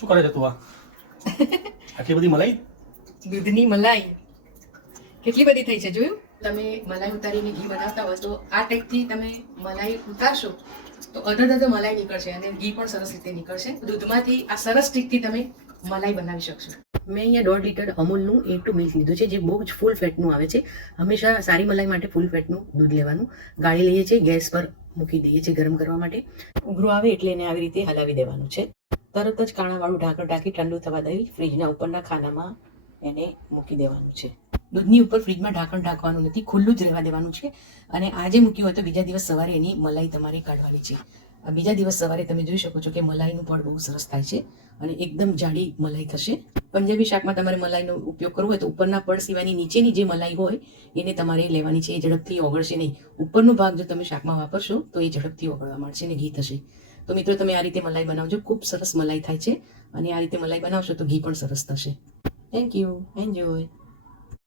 શું કરે છે તું આ? આટલી બધી મલાઈ? દૂધની મલાઈ. કેટલી બધી થઈ છે જોયું? તમે મલાઈ ઉતારીને ઘી બનાવતા હોય તો આ ટેકથી તમે મલાઈ ઉતારશો તો અડધ અડધ મલાઈ નીકળશે અને ઘી પણ સરસ રીતે નીકળશે. દૂધમાંથી આ સરસ ટીકથી તમે મલાઈ બનાવી શકશો. મેં અહીંયા દોઢ લીટર અમૂલનું એ ટુ મિલ્ક લીધું છે જે બહુ જ ફૂલ ફેટનું આવે છે. હંમેશા સારી મલાઈ માટે ફૂલ ફેટનું દૂધ લેવાનું. ગાળી લઈએ છીએ ગેસ પર મૂકી દઈએ છીએ ગરમ કરવા માટે. ઉઘરું આવે એટલે એને આવી રીતે હલાવી દેવાનું છે. તરત જ કાણાવાળું ઢાંકણ ઢાંકી ઠંડુ થવા દઈ ફ્રીજના ઉપરના ખાનામાં એને મૂકી દેવાનું છે. દૂધની ઉપર ફ્રીજમાં ઢાંકણ ઢાંકવાનું નથી, ખુલ્લું જ રહેવા દેવાનું છે. અને આજે મૂક્યું હોય તો બીજા દિવસ સવારે એની મલાઈ તમારે કાઢવાની છે. બીજા દિવસ સવારે તમે જોઈ શકો છો કે મલાઈનું પડ બહુ સરસ થાય છે અને એકદમ જાડી મલાઈ થશે. પંજાબી શાકમાં તમારે મલાઈનો ઉપયોગ કરવો હોય તો ઉપરના પડ સિવાયની નીચેની જે મલાઈ હોય એને તમારે લેવાની છે. એ ઝડપથી ઓગળશે નહીં. ઉપરનો ભાગ જો તમે શાકમાં વાપરશો તો એ ઝડપથી ઓગળવા મળશે ને ઘી થશે. તો મિત્રો, તમે આ રીતે મલાઈ બનાવજો. ખૂબ સરસ મલાઈ થાય છે. અને આ રીતે મલાઈ બનાવશો તો ઘી પણ સરસ થશે. Thank you enjoy